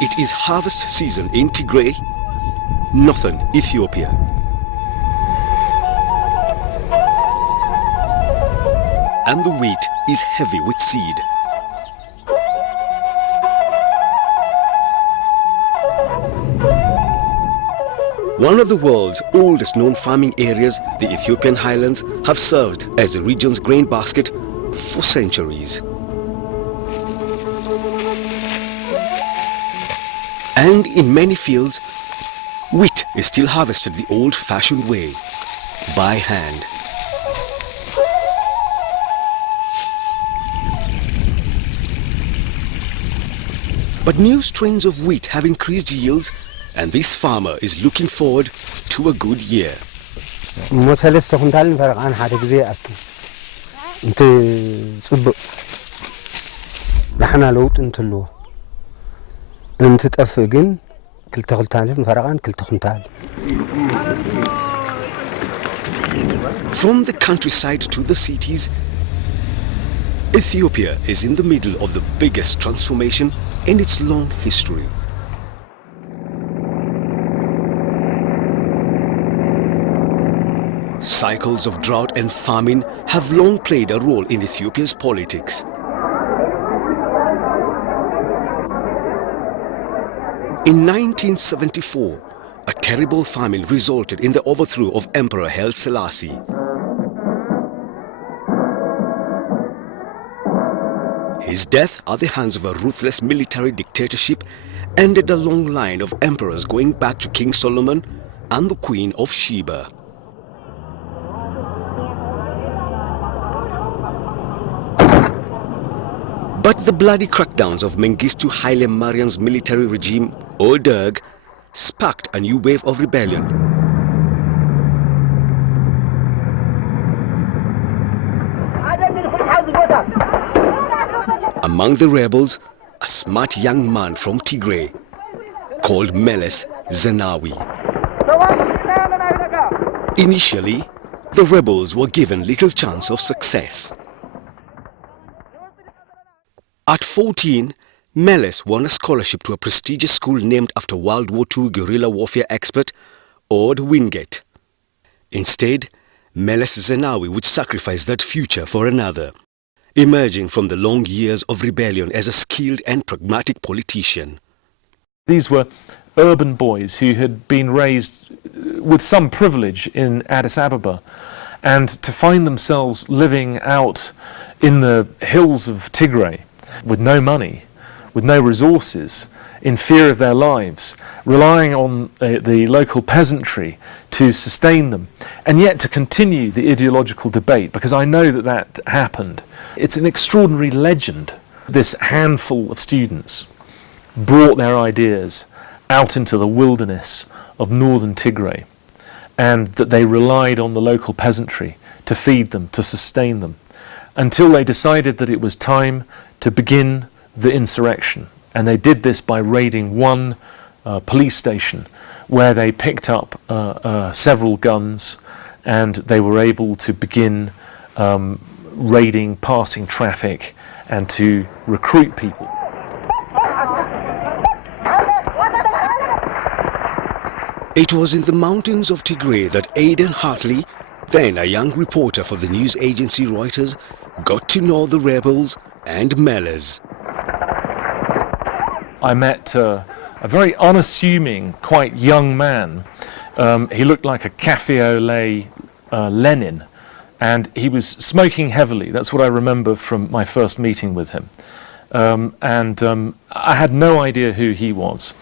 It is harvest season in Tigray, northern Ethiopia. And the wheat is heavy with seed. One of the world's oldest known farming areas, the Ethiopian highlands, have served as the region's grain basket for centuries. And in many fields, wheat is still harvested the old-fashioned way, by hand. But new strains of wheat have increased yields, and this farmer is looking forward to a good year. From the countryside to the cities, Ethiopia is in the middle of the biggest transformation in its long history. Cycles of drought and famine have long played a role in Ethiopia's politics. In 1974, a terrible famine resulted in the overthrow of Emperor Haile Selassie. His death at the hands of a ruthless military dictatorship ended a long line of emperors going back to King Solomon and the Queen of Sheba. But the bloody crackdowns of Mengistu Haile Mariam's military regime, or Derg, sparked a new wave of rebellion. Among the rebels, a smart young man from Tigray called Meles Zenawi. Initially, the rebels were given little chance of success. At 14, Meles won a scholarship to a prestigious school named after World War II guerrilla warfare expert Ord Wingate. Instead, Meles Zenawi would sacrifice that future for another, emerging from the long years of rebellion as a skilled and pragmatic politician. These were urban boys who had been raised with some privilege in Addis Ababa, and to find themselves living out in the hills of Tigray with no money, with no resources, in fear of their lives, relying on the local peasantry to sustain them, and yet to continue the ideological debate, because I know that that happened. It's an extraordinary legend. This handful of students brought their ideas out into the wilderness of northern Tigray, and that they relied on the local peasantry to feed them, to sustain them, until they decided that it was time to begin the insurrection. And they did this by raiding one police station where they picked up several guns, and they were able to begin raiding passing traffic and to recruit people. It was in the mountains of Tigray that Aidan Hartley, then a young reporter for the news agency Reuters, got to know the rebels and Meles. I met a very unassuming, quite young man. He looked like a cafe au lait Lenin, and he was smoking heavily. That's what I remember from my first meeting with him. I had no idea who he was.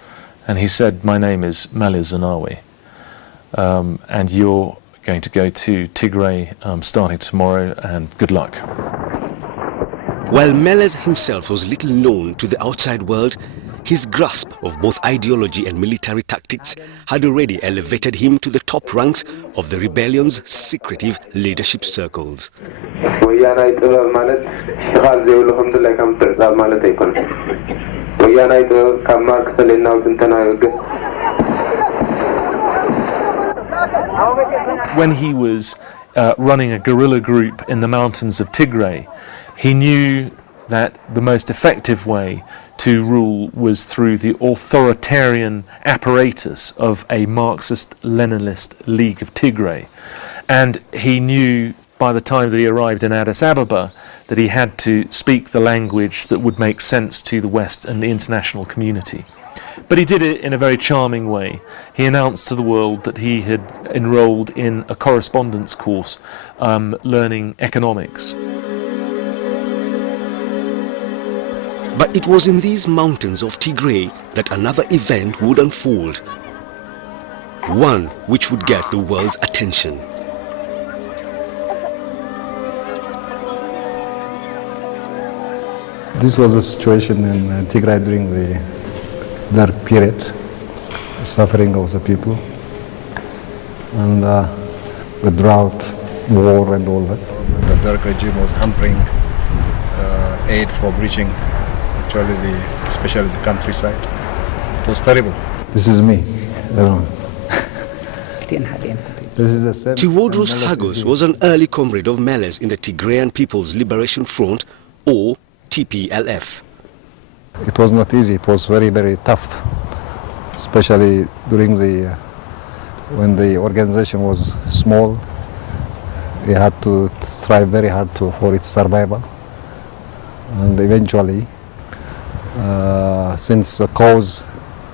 And he said, "My name is Meles Zenawi, and you're going to go to Tigray starting tomorrow, and good luck." While Meles himself was little known to the outside world, his grasp of both ideology and military tactics had already elevated him to the top ranks of the rebellion's secretive leadership circles. When he was running a guerrilla group in the mountains of Tigray, he knew that the most effective way to rule was through the authoritarian apparatus of a Marxist-Leninist League of Tigray. And he knew by the time that he arrived in Addis Ababa that he had to speak the language that would make sense to the West and the international community. But he did it in a very charming way. He announced to the world that he had enrolled in a correspondence course learning economics. But it was in these mountains of Tigray that another event would unfold. One which would get the world's attention. This was a situation in Tigray during the dark period, suffering of the people, and the drought, war and all that. The dark regime was hampering aid for reaching especially the countryside. It was terrible. This is me. This is a Tewodros Hagos was an early comrade of Meles in the Tigrayan People's Liberation Front, or TPLF. It was not easy. It was very, very tough, especially during when the organization was small. They had to strive very hard for its survival, and eventually, since the cause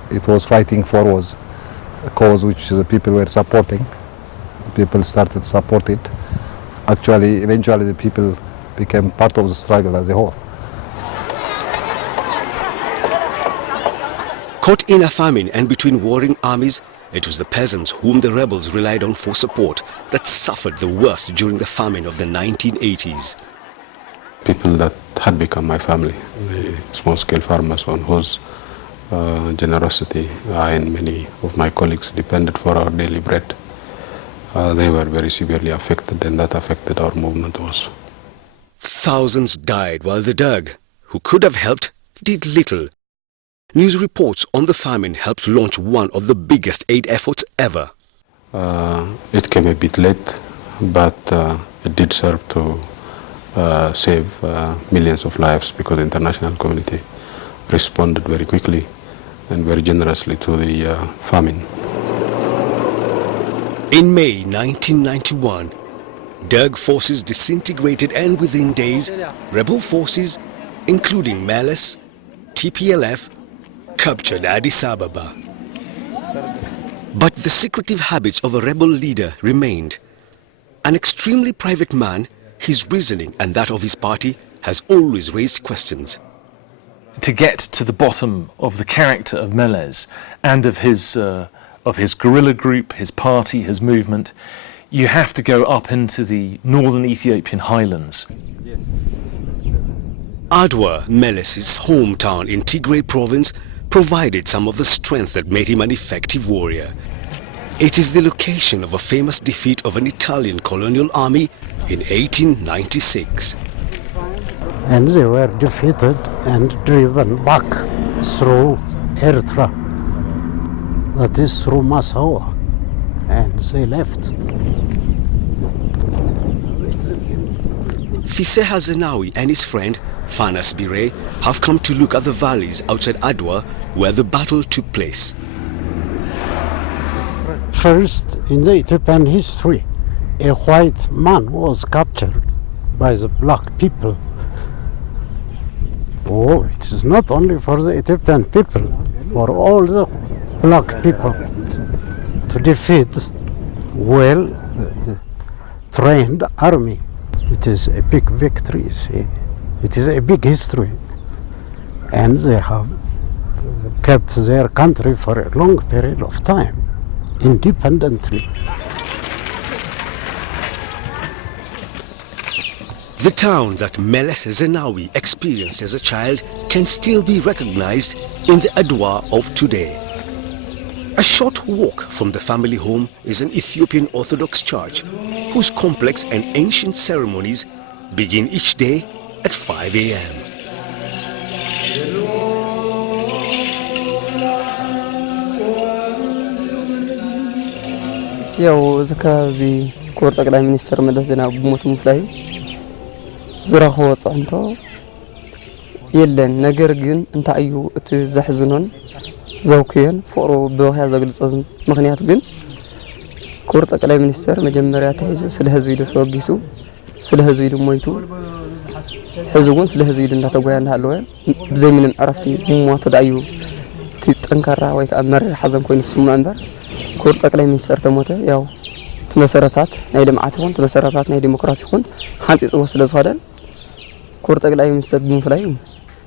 it was fighting for was a cause which the people were supporting, the people started support it. Actually, eventually, the people became part of the struggle as a whole. Caught in a famine and between warring armies, it was the peasants whom the rebels relied on for support that suffered the worst during the famine of the 1980s. People that had become my family, the small-scale farmers on whose generosity I and many of my colleagues depended for our daily bread, they were very severely affected, and that affected our movement also. Thousands died while the Derg, who could have helped, did little. News reports on the famine helped launch one of the biggest aid efforts ever. It came a bit late, but it did serve to save millions of lives, because the international community responded very quickly and very generously to the famine. In May 1991, Derg forces disintegrated, and within days, rebel forces, including Meles, TPLF, captured Addis Ababa. But the secretive habits of a rebel leader remained. An extremely private man, his reasoning and that of his party has always raised questions. To get to the bottom of the character of Meles and of his guerrilla group, his party, his movement, you have to go up into the northern Ethiopian highlands. Adwa, Meles' hometown in Tigray province, provided some of the strength that made him an effective warrior. It is the location of a famous defeat of an Italian colonial army in 1896. And they were defeated and driven back through Eritrea, that is through Massawa, and they left. Fiseha Zenawi and his friend Fanas Bire have come to look at the valleys outside Adwa where the battle took place. First, in the Ethiopian history, a white man was captured by the black people. Oh, it is not only for the Ethiopian people, for all the black people to defeat well-trained army. It is a big victory, see. It is a big history. And they have kept their country for a long period of time, independently. The town that Meles Zenawi experienced as a child can still be recognized in the Adwa of today. A short walk from the family home is an Ethiopian Orthodox church whose complex and ancient ceremonies begin each day at 5 a.m. ያው እዚ ከባቢ ክቡር ጠቅላይ ሚኒስትር መለስ ዜናዊ ብሞቱ ምፍላይ ዝረኸቦ ፅዕንቶ የለን። ነገር ግን እንታይ እዩ እቲ ዘሕዝኖን ዘውክዮን ፍቅሩ ብወህያ ዘግልጾ ምክንያት ግን ክቡር ጠቅላይ ሚኒስትር መጀመርያ ተሒዙ ስለ ህዝቢ ኢሉ ተወጊሱ ስለ ህዝቢ ኢሉ ሞይቱ ሕዚ እውን ስለ ህዝቢ ኢሉ እንዳተጓያ እንዳሃለወ ብዘይ ምንም ዕረፍቲ ምሟቱ ዳ እዩ እቲ ጠንካራ ወይ ከዓ መሪር ሓዘን ኮይኑ ዝስምዖ እምበር ክቡር ጠቅላይ ሚኒስትር ተሞተ ያው ተመሰረታት ናይ ልምዓት ይኹን ተመሰረታት ናይ ዲሞክራሲ ይኹን ሓንፂፅዎ ስለ ዝኸደ ክቡር ጠቅላይ ሚኒስትር ብምፍላይ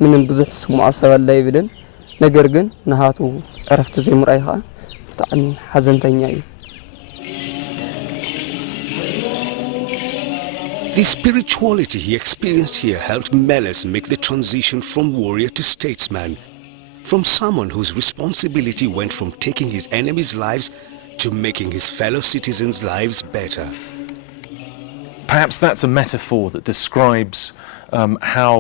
ምንም ብዙሕ ስምዖ ሰብ ኣላ ይብልን። ነገር ግን ንሃቱ ዕረፍቲ ዘይምርኣይ ከዓ ብጣዕሚ ሓዘንተኛ እዩ። The spirituality he experienced here helped Meles make the transition from warrior to statesman, from someone whose responsibility went from taking his enemies' lives to making his fellow citizens' lives better. Perhaps that's a metaphor that describes how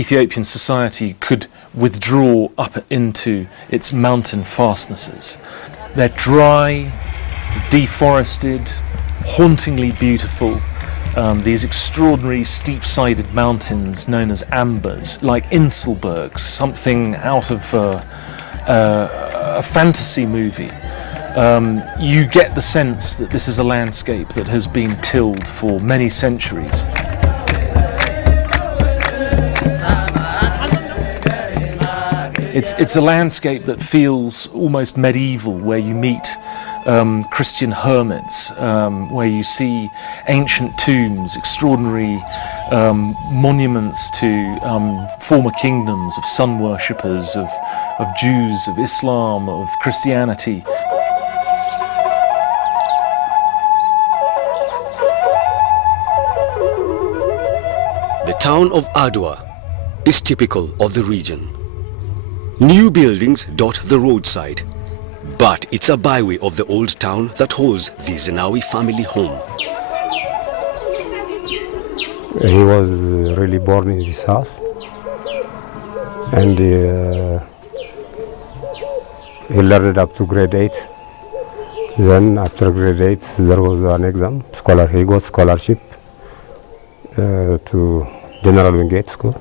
Ethiopian society could withdraw up into its mountain fastnesses. They're dry, deforested, hauntingly beautiful. These extraordinary steep-sided mountains known as ambers, like Inselbergs, something out of a fantasy movie. You get the sense that this is a landscape that has been tilled for many centuries. It's a landscape that feels almost medieval, where you meet Christian hermits, where you see ancient tombs, extraordinary monuments to former kingdoms of sun worshippers, of Jews, of Islam, of Christianity. The town of Adwa is typical of the region. New buildings dot the roadside, but it's a byway of the old town that holds the Zenawi family home. He was really born in this house, and he learned up to grade 8. Then after grade 8 there was an exam, he got scholarship to General Wingate School.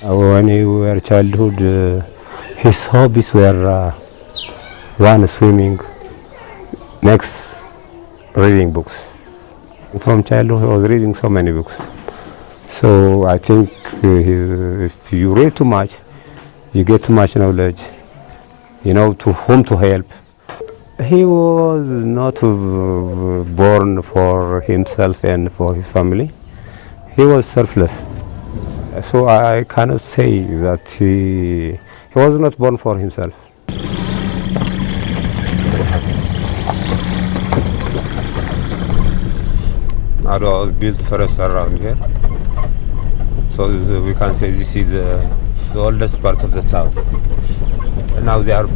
When he was childhood, his hobbies were one, swimming, next, reading books. From childhood he was reading so many books. So I think if you read too much, you get too much knowledge, you know to whom to help. He was not born for himself and for his family. He was selfless. So I cannot say that he was not born for himself. Adwa was built first around here. So we can say this is the oldest part of the town. And now they are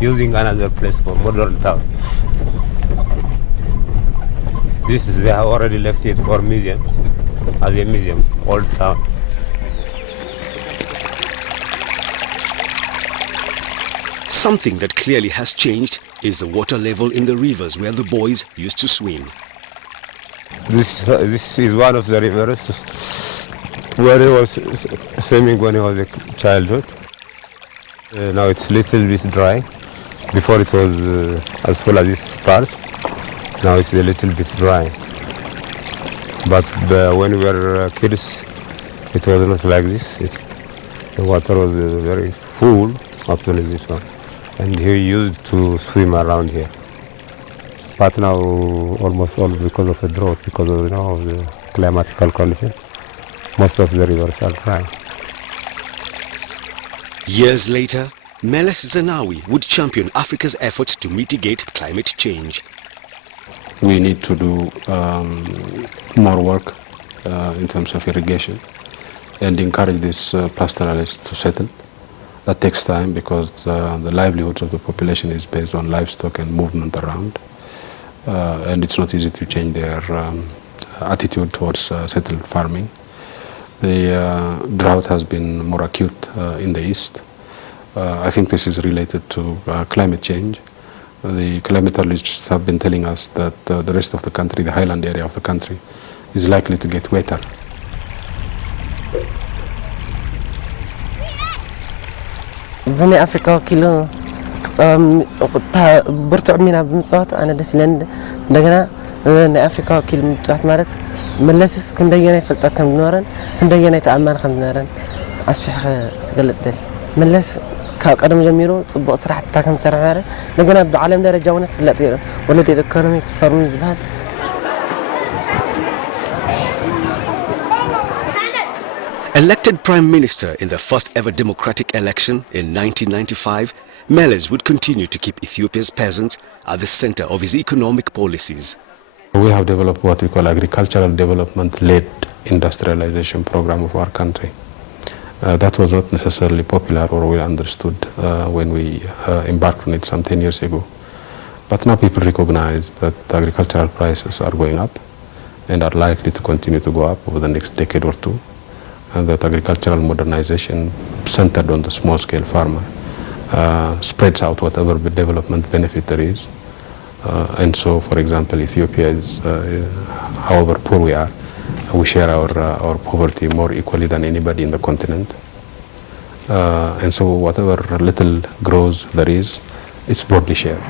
using another place for modern town. They have already left it for museum, as a museum, old town. Something that clearly has changed is the water level in the rivers where the boys used to swim. This is one of the rivers where he was swimming when he was a childhood. Now it's a little bit dry. Before it was as full as this part. Now it's a little bit dry. But when we were kids, it was not like this. The water was very full up to this one. And he used to swim around here. But now almost all because of the drought, because of, of the climatical condition, most of the rivers are dry. Years later, Meles Zenawi would champion Africa's efforts to mitigate climate change. We need to do more work in terms of irrigation and encourage these pastoralists to settle. That takes time because the livelihoods of the population is based on livestock and movement around. And it's not easy to change their attitude towards settled farming. The drought has been more acute in the east. I think this is related to climate change. The climatologists have been telling us that the rest of the country, the highland area of the country, is likely to get wetter. بني أفريقيا كيلو برتع منا بمصوت أنا دسلند دعنا بني أفريقيا كيلو مصوت مالت مللس كندينا يفلتات كم نورن كندينا يتعمل كم نورن أسفح قلت دل مللس كأقدم جميرو صبوا أسرع تاكم سرعة دعنا بعالم درجة ونك فلت غيره ولا تذكرني فرم زبال. Elected Prime Minister in the first ever democratic election in 1995, Meles would continue to keep Ethiopia's peasants at the center of his economic policies. We have developed what we call agricultural development-led industrialization program of our country. That was not necessarily popular or well understood when we embarked on it some 10 years ago. But now people recognize that agricultural prices are going up and are likely to continue to go up over the next decade or two, and that agricultural modernization centered on the small-scale farmer spreads out whatever development benefit there is. And so, for example, Ethiopia is, however poor we are, we share our poverty more equally than anybody in the continent. And so whatever little grows there is, it's broadly shared.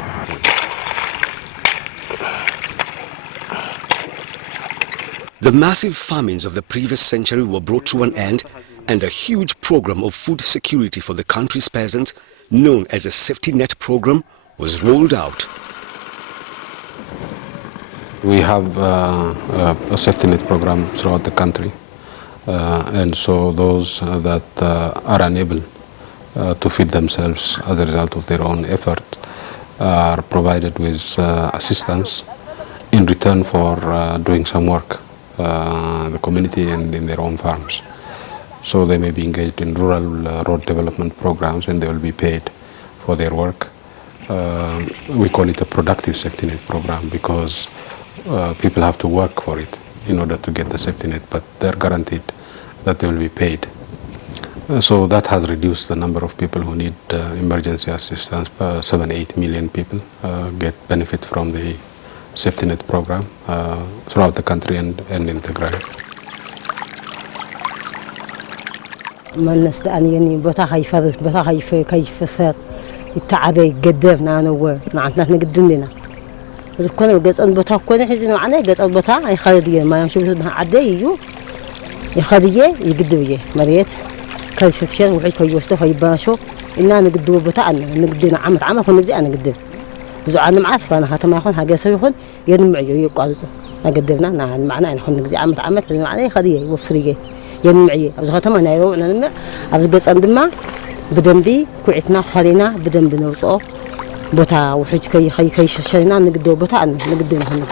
The massive famines of the previous century were brought to an end, and a huge program of food security for the country's peasants, known as a safety net program, was rolled out. We have a safety net program throughout the country, and so those that are unable to feed themselves as a result of their own effort are provided with assistance in return for doing some work in the community and in their own farms. So they may be engaged in rural road development programs and they will be paid for their work. We call it a productive safety net program because people have to work for it in order to get the safety net, but they're guaranteed that they will be paid. So that has reduced the number of people who need emergency assistance. 7-8 million people get benefit from the safety net program throughout the country and in Tigray. مالناس يعني بوتا خايفة بوتا خايفة كيف يتعدي قدامنا أنا ومعناتنا نقدم لنا. كنا الجزء بوتا كنا حزين معنا الجزء بوتا يخاديه ما يمشي بها عدي يو يخاديه يقدميه مريت كيف تشيل وحيد كيوسته كيباشو إننا نقدم بوتا أنا نقدمنا عمل ونقدم أنا نقدم. زعلنا معاه فأنا هات ما يخون حاجة يسويهون ينمعي يقعد نقدمنا نحن معنا نحن نقدم عمل معنا يخاديه يوفريه. ينمعي أبز خاتم أنا يروح ننمع أبز بس عندما بدن بي كوعتنا خلينا بدن بنوصو بوتا وحج كي شينا نقدو بوتا أنا نقدم هنا.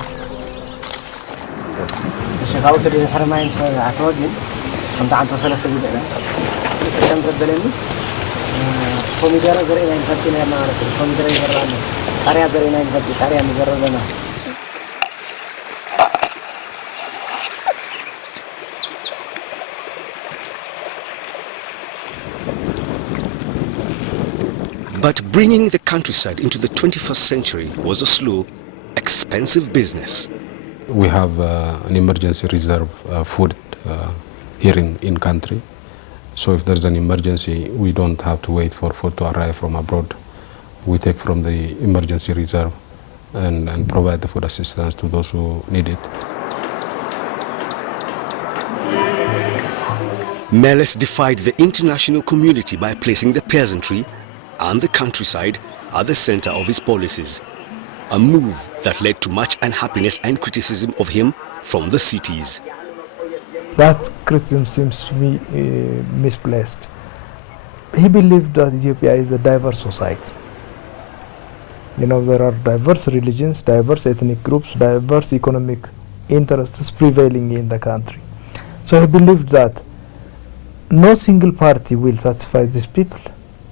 الشغاوة اللي الحرمين عتواجد كنت عن تصل في البداية. كم زبدلني؟ فميدارا زرعنا نفتينا ما عرفت فميدارا يزرعنا. قرية زرعنا نفتي قرية مزرعنا. But bringing the countryside into the 21st century was a slow, expensive business. We have an emergency reserve food here in country. So if there's an emergency, we don't have to wait for food to arrive from abroad. We take from the emergency reserve and provide the food assistance to those who need it. Meles defied the international community by placing the peasantry and the countryside at the center of his policies, a move that led to much unhappiness and criticism of him from the cities. That criticism seems to me misplaced. He believed that Ethiopia is a diverse society. You know, there are diverse religions, diverse ethnic groups, diverse economic interests prevailing in the country. So he believed that no single party will satisfy these people.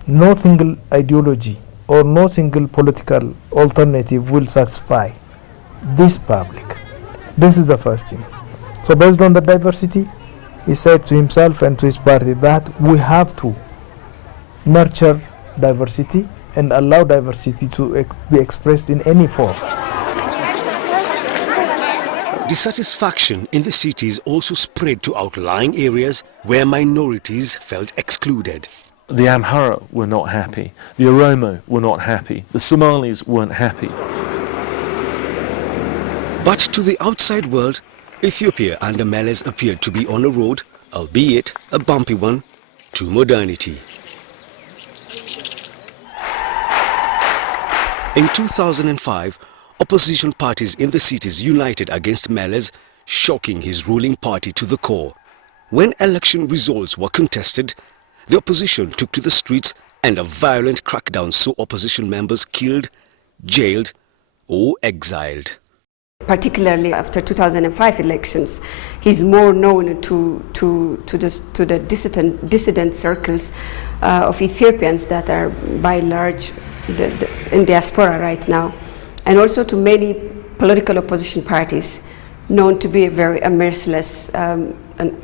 No single ideology or no single political alternative will satisfy this public. This is the first thing. So based on the diversity, he said to himself and to his party that we have to nurture diversity and allow diversity to be expressed in any form. Dissatisfaction in the cities also spread to outlying areas where minorities felt excluded. The Amhara were not happy, the Oromo were not happy, the Somalis weren't happy. But to the outside world, Ethiopia and the Meles appeared to be on a road, albeit a bumpy one, to modernity. In 2005, opposition parties in the cities united against Meles, shocking his ruling party to the core. When election results were contested, the opposition took to the streets and a violent crackdown saw opposition members killed, jailed or exiled. Particularly after 2005 elections, he's more known to the dissident circles of Ethiopians that are by and large in diaspora right now, and also to many political opposition parties known to be a merciless an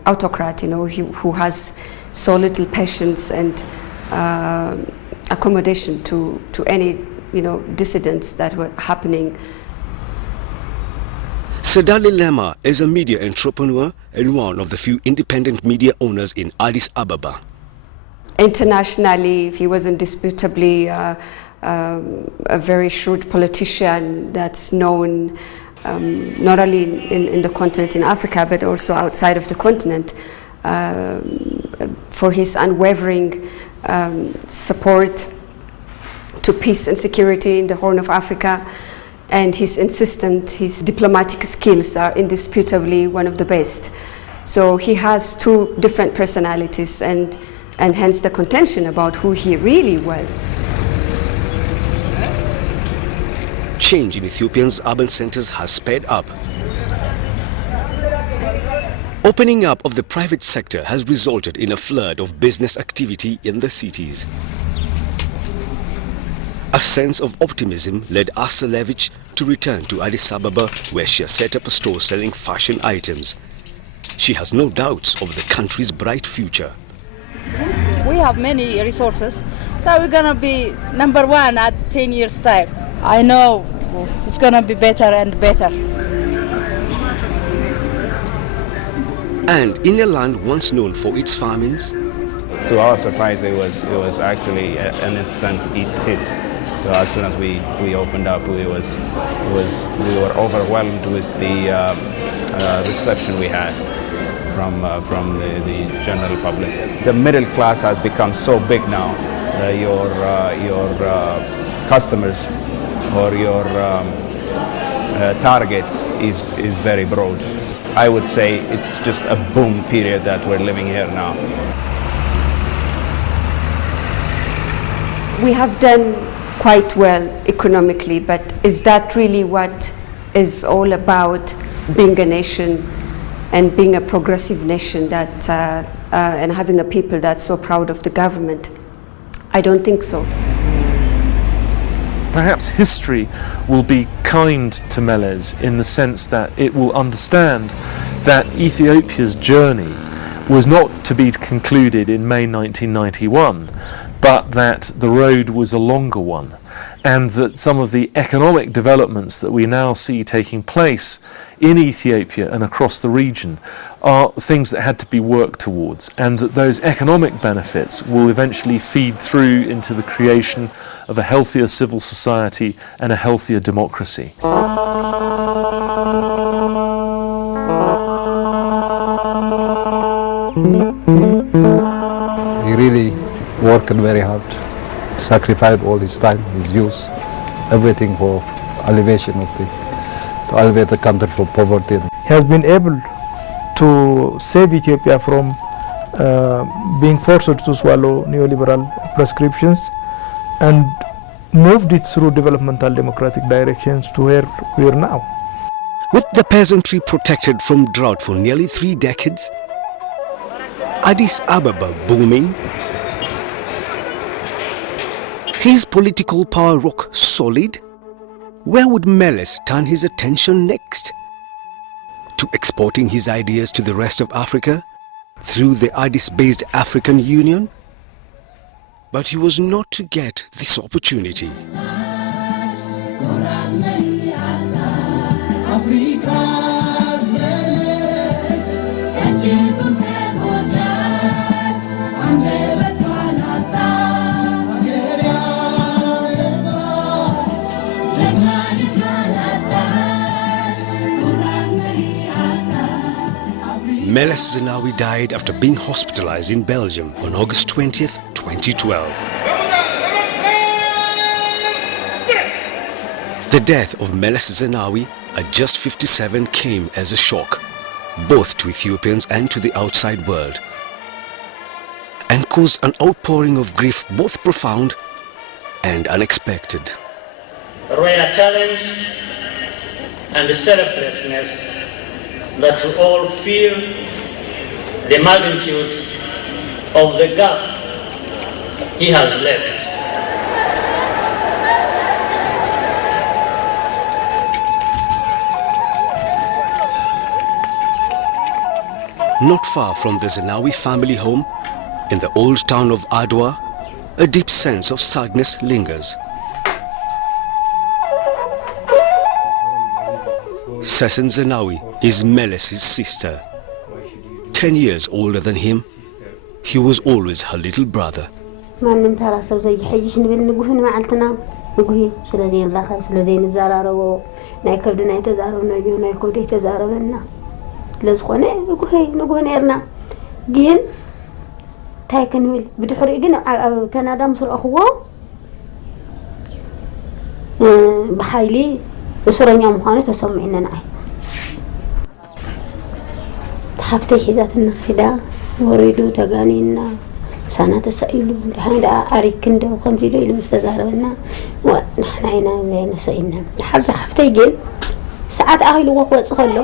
autocrat, who has so little patience and accommodation to any dissidents that were happening. Sedali Lema is a media entrepreneur and one of the few independent media owners in Addis Ababa. Internationally, he was indisputably a very shrewd politician that's known not only in the continent in Africa but also outside of the continent for his unwavering support to peace and security in the Horn of Africa, and his diplomatic skills are indisputably one of the best. So he has two different personalities, and hence the contention about who he really was. Change in Ethiopia's urban centers has sped up. Opening up of the private sector has resulted in a flood of business activity in the cities. A sense of optimism led Asalevich to return to Addis Ababa, where she has set up a store selling fashion items. She has no doubts of the country's bright future. We have many resources, so we're gonna be number one at 10 years' time. I know it's gonna be better and better. And in a land once known for its famines, to our surprise, it was actually an instant hit. So as soon as we opened up, we were overwhelmed with the reception we had from the general public. The middle class has become so big now. Your customers or your target is very broad. I would say it's just a boom period that we're living here now. We have done quite well economically, but is that really what is all about being a nation and being a progressive nation that and having a people that's so proud of the government? I don't think so. Perhaps history will be kind to Meles in the sense that it will understand that Ethiopia's journey was not to be concluded in May 1991, but that the road was a longer one, and that some of the economic developments that we now see taking place in Ethiopia and across the region are things that had to be worked towards, and that those economic benefits will eventually feed through into the creation of a healthier civil society and a healthier democracy. He really worked very hard, sacrificed all his time, his youth, everything for elevation of to elevate the country from poverty. He has been able to save Ethiopia from being forced to swallow neoliberal prescriptions and moved it through developmental democratic directions to where we are now. with the peasantry protected from drought for nearly 3 decades, Addis Ababa booming, his political power rock solid, where would Meles turn his attention next? To exporting his ideas to the rest of Africa through the Addis-based African Union? But he was not to get this opportunity. Meles Zenawi died after being hospitalized in Belgium on August 20th, 2012. The death of Meles Zenawi at just 57 came as a shock, both to Ethiopians and to the outside world, and caused an outpouring of grief both profound and unexpected. The royal challenge and the selflessness that we all feel the magnitude of the gap he has left. Not far from the Zenawi family home, in the old town of Adwa, a deep sense of sadness lingers. Sesen Zenawi is Meles's sister. 10 years older than him, he was always her little brother. ማንም ተራ ሰው ዘይሕይሽ ንብል ንጉህን ማዓልትና ንጉህ ስለዚህ ንራኸብ ስለዚህ ንዘራረቦ ናይ ከብድ ናይ ተዛረብናዮ ናይ ከብድ ተዛረበና ለዝኾነ ንጉህ ነርና ግን ታይ ክንብል ብድሕሪ ግን ኣብ ካናዳ ምስ ረኽቦ ብሓይሊ እስረኛ ምዃኑ ተሰሚዕና ንዓይ ሓፍተይ ሒዛትና ኺዳ ወሪዱ ተጋኒና ሳና ተሰኢሉ እንዳ ኣሪክ እንደ ከምዚ ኢሉ ኢሉ ምስተዛረበና ንሕና ኢና ነሰኢና ሓፍተይ ግን ሰዓት ኣኺልዎ ክወፅእ ከሎ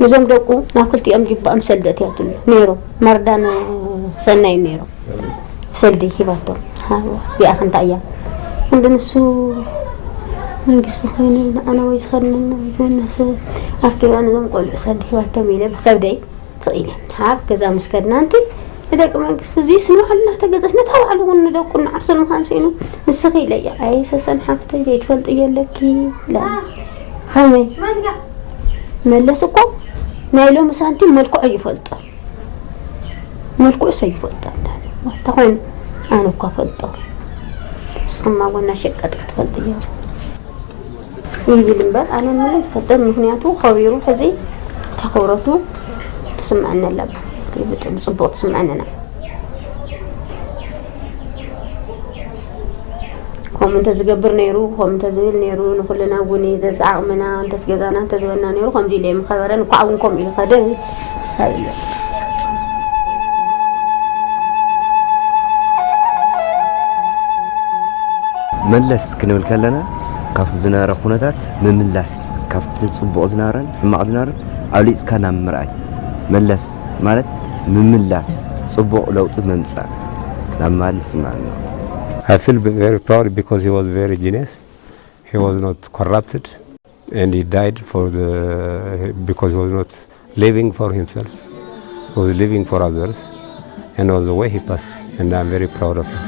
نزوم دوكو ناكل تيام جبا أم سلدتي أتول نيرو مردان سناي نيرو سلدي هباتو ها زي أخن تايا عندنا سو من قصة خيني أنا ويس خدنا ويزونا سو أكيد أنا زوم قول سلدي هباتو ميلة بخبدي صقيلة ها كذا مسكرنا أنتي إذا كمان قصة زي سمع لنا تجدش نتابع على ون دوكو نعرسل مخامسينو السخيلة يا عيسى سنحفتي زي تفلت إيالكي لا خامي ملسكو نايلو مسانتي ملكو أي فلتة ملكو أي فلتة واتقون أنا كفلتة سما وانا شقت كتفلتة يا يبي أنا ملك فلتة مهنياتو خويرو حزي تخورتو تسمعنا اللب كيف بتصبط تسمعنا هم انت زقبر نيرو هم انت زبل نيرو نخلنا وني زعقمنا انت سجزانا انت زبلنا نيرو هم دي لي مخبرن وقعونكم الى خدم سايل ملس كنبل كلنا كاف زناره خونتات مملاس كاف تصبق زنارن حماق زنارن اوليس كان مرأي ملس مالت مملاس صبق لوط ممصا لما يسمعنا I feel very proud because he was very genius. He was not corrupted, and he died because he was not living for himself. He was living for others, and was the way he passed. And I'm very proud of him.